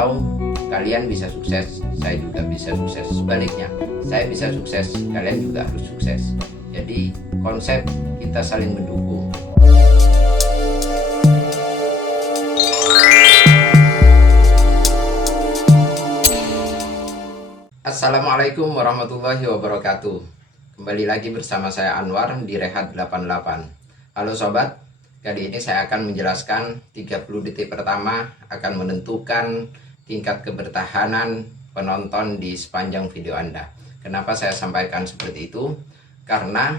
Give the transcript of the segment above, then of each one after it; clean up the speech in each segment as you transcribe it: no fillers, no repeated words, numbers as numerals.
Kalau kalian bisa sukses, saya juga bisa sukses. Sebaliknya, saya bisa sukses, kalian juga harus sukses. Jadi konsep kita saling mendukung. Assalamualaikum warahmatullahi wabarakatuh. Kembali lagi bersama saya Anwar di Rehat 88. Halo sobat, kali ini saya akan menjelaskan 30 detik pertama akan menentukan tingkat kebertahanan penonton di sepanjang video Anda. Kenapa saya sampaikan seperti itu? Karena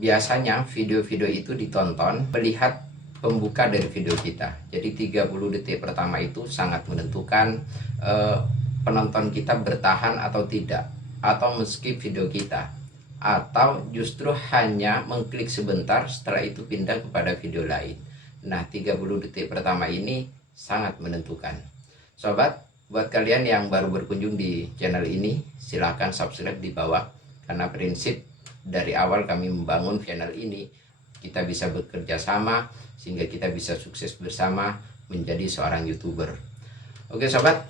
biasanya video-video itu ditonton melihat pembuka dari video kita. Jadi 30 detik pertama itu sangat menentukan penonton kita bertahan atau tidak, atau men-skip video kita, atau justru hanya mengklik sebentar setelah itu pindah kepada video lain. Nah, 30 detik pertama ini sangat menentukan. Sobat, buat kalian yang baru berkunjung di channel ini, silahkan subscribe di bawah, karena prinsip dari awal kami membangun channel ini, kita bisa bekerja sama sehingga kita bisa sukses bersama menjadi seorang YouTuber. Oke sobat,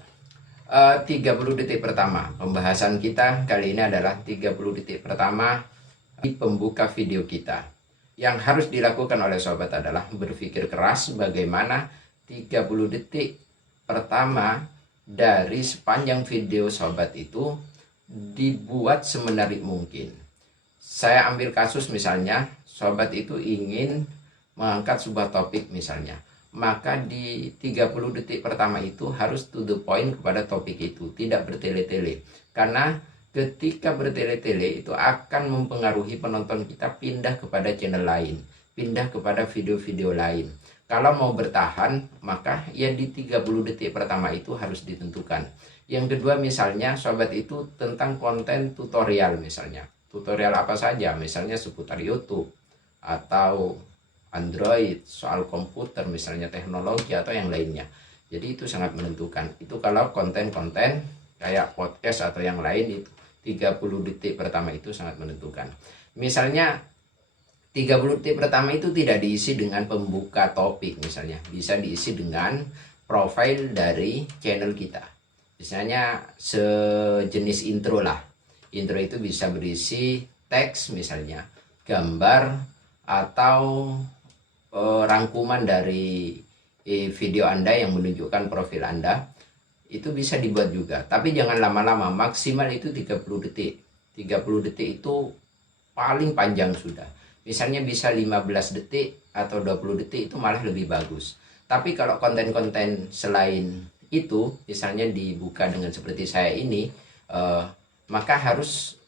30 detik pertama pembahasan kita kali ini adalah 30 detik pertama di pembuka video kita. Yang harus dilakukan oleh sobat adalah berpikir keras bagaimana 30 detik pertama dari sepanjang video sobat itu dibuat semenarik mungkin. Saya ambil kasus misalnya sobat itu ingin mengangkat sebuah topik misalnya, maka di 30 detik pertama itu harus to the point kepada topik itu, tidak bertele-tele. Karena ketika bertele-tele itu akan mempengaruhi penonton kita pindah kepada channel lain, pindah kepada video-video lain. Kalau mau bertahan, maka ya di 30 detik pertama itu harus ditentukan. Yang kedua misalnya sobat itu tentang konten tutorial misalnya. Tutorial apa saja, misalnya seputar YouTube atau Android, soal komputer misalnya, teknologi atau yang lainnya. Jadi itu sangat menentukan. Itu kalau konten-konten kayak podcast atau yang lain, itu 30 detik pertama itu sangat menentukan. Misalnya 30 detik pertama itu tidak diisi dengan pembuka topik misalnya, bisa diisi dengan profil dari channel kita. Misalnya sejenis intro lah. Intro itu bisa berisi teks misalnya, gambar, atau rangkuman dari video Anda yang menunjukkan profil Anda. Itu bisa dibuat juga, tapi jangan lama-lama, maksimal itu 30 detik. 30 detik itu paling panjang sudah. Misalnya bisa 15 detik atau 20 detik itu malah lebih bagus. Tapi kalau konten-konten selain itu, misalnya dibuka dengan seperti saya ini, maka harus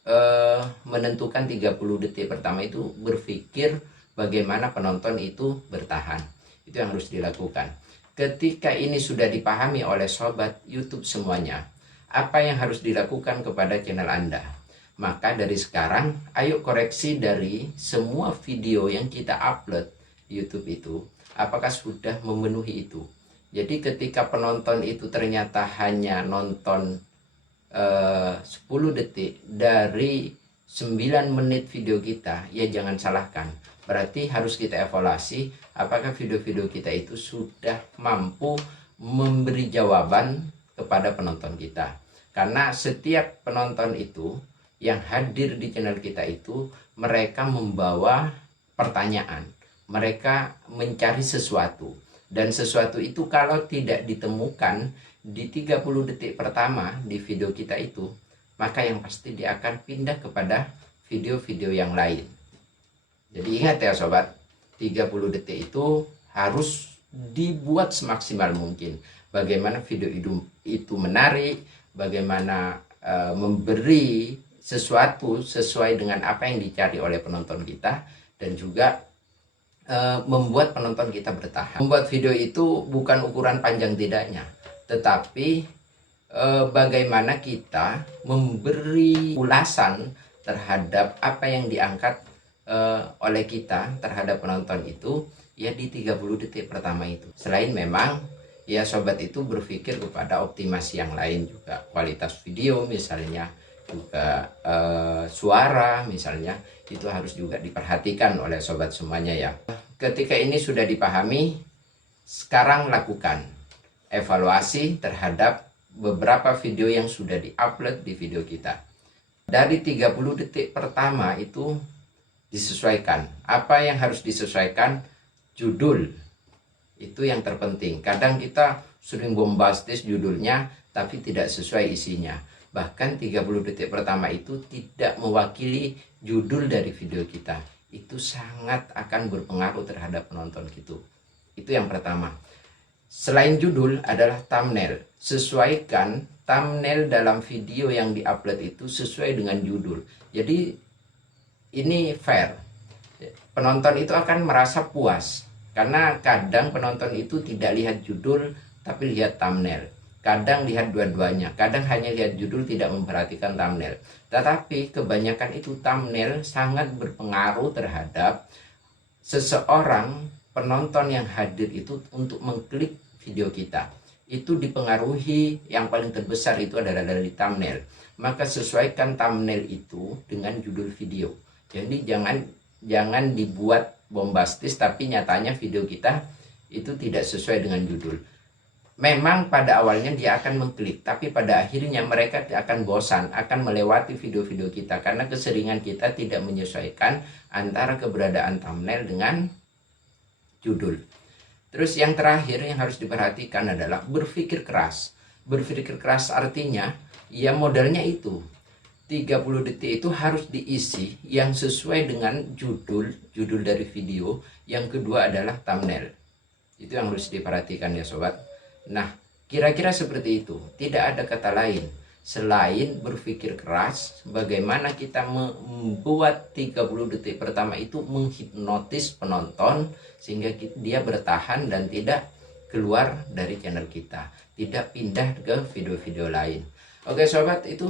menentukan 30 detik pertama itu berpikir bagaimana penonton itu bertahan. Itu yang harus dilakukan. Ketika ini sudah dipahami oleh sobat YouTube semuanya, apa yang harus dilakukan kepada channel Anda? Maka dari sekarang, ayo koreksi dari semua video yang kita upload di YouTube itu, apakah sudah memenuhi itu. Jadi ketika penonton itu ternyata hanya nonton 10 detik dari 9 menit video kita, ya jangan salahkan. Berarti harus kita evaluasi apakah video-video kita itu sudah mampu memberi jawaban kepada penonton kita. Karena setiap penonton itu yang hadir di channel kita itu, mereka membawa pertanyaan, mereka mencari sesuatu. Dan sesuatu itu kalau tidak ditemukan di 30 detik pertama di video kita itu, maka yang pasti dia akan pindah kepada video-video yang lain. Jadi ingat ya sobat, 30 detik itu harus dibuat semaksimal mungkin. Bagaimana video itu menarik, bagaimana memberi sesuatu sesuai dengan apa yang dicari oleh penonton kita, dan juga membuat penonton kita bertahan. Membuat video itu bukan ukuran panjang tidaknya, tetapi bagaimana kita memberi ulasan terhadap apa yang diangkat oleh kita terhadap penonton itu, ya di 30 detik pertama itu. Selain memang ya sobat itu berpikir kepada optimasi yang lain juga, kualitas video misalnya, juga suara misalnya, itu harus juga diperhatikan oleh sobat semuanya ya. Ketika ini sudah dipahami, sekarang lakukan. evaluasi terhadap beberapa video yang sudah diupload di video kita. Dari 30 detik pertama itu disesuaikan. Apa yang harus disesuaikan? Judul. Itu yang terpenting. Kadang kita sering bombastis judulnya tapi tidak sesuai isinya. Bahkan 30 detik pertama itu tidak mewakili judul dari video kita. Itu sangat akan berpengaruh terhadap penonton gitu. Itu yang pertama. Selain judul adalah thumbnail. Sesuaikan thumbnail dalam video yang diupload itu sesuai dengan judul. Jadi ini fair. Penonton itu akan merasa puas. Karena kadang penonton itu tidak lihat judul tapi lihat thumbnail. Kadang lihat dua-duanya. Kadang hanya lihat judul tidak memperhatikan thumbnail. Tetapi kebanyakan itu thumbnail sangat berpengaruh terhadap seseorang penonton yang hadir itu untuk mengklik video kita. Itu dipengaruhi, yang paling terbesar itu adalah dari thumbnail. Maka sesuaikan thumbnail itu dengan judul video. Jadi jangan dibuat bombastis tapi nyatanya video kita itu tidak sesuai dengan judul. Memang pada awalnya dia akan mengklik, tapi pada akhirnya mereka akan bosan, akan melewati video-video kita karena keseringan kita tidak menyesuaikan antara keberadaan thumbnail dengan judul. Terus yang terakhir yang harus diperhatikan adalah berpikir keras. Berpikir keras artinya ya modalnya itu 30 detik itu harus diisi yang sesuai dengan judul dari video. Yang kedua adalah thumbnail. Itu yang harus diperhatikan ya sobat. Nah, kira-kira seperti itu. Tidak ada kata lain selain berpikir keras, bagaimana kita membuat 30 detik pertama itu menghipnotis penonton sehingga dia bertahan dan tidak keluar dari channel kita, tidak pindah ke video-video lain. Oke sobat, itu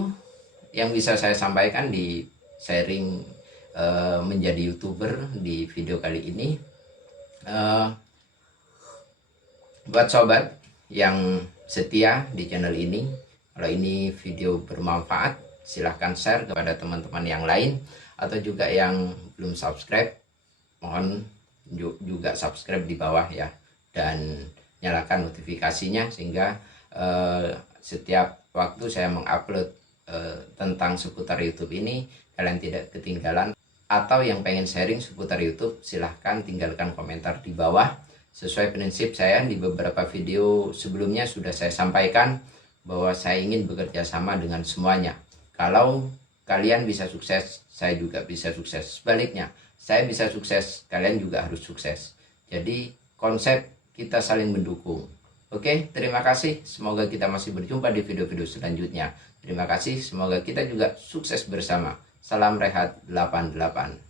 yang bisa saya sampaikan di sharing menjadi YouTuber di video kali ini. Buat sobat yang setia di channel ini, kalau ini video bermanfaat, silahkan share kepada teman-teman yang lain. Atau juga yang belum subscribe, mohon juga subscribe di bawah ya. Dan nyalakan notifikasinya sehingga setiap waktu saya mengupload tentang seputar YouTube ini, kalian tidak ketinggalan. Atau yang pengen sharing seputar YouTube, silahkan tinggalkan komentar di bawah. Sesuai prinsip saya di beberapa video sebelumnya sudah saya sampaikan bahwa saya ingin bekerja sama dengan semuanya. Kalau kalian bisa sukses, saya juga bisa sukses. Sebaliknya, saya bisa sukses, kalian juga harus sukses. Jadi konsep kita saling mendukung. Oke, terima kasih. Semoga kita masih berjumpa di video-video selanjutnya. Terima kasih, semoga kita juga sukses bersama. Salam Rehat 88.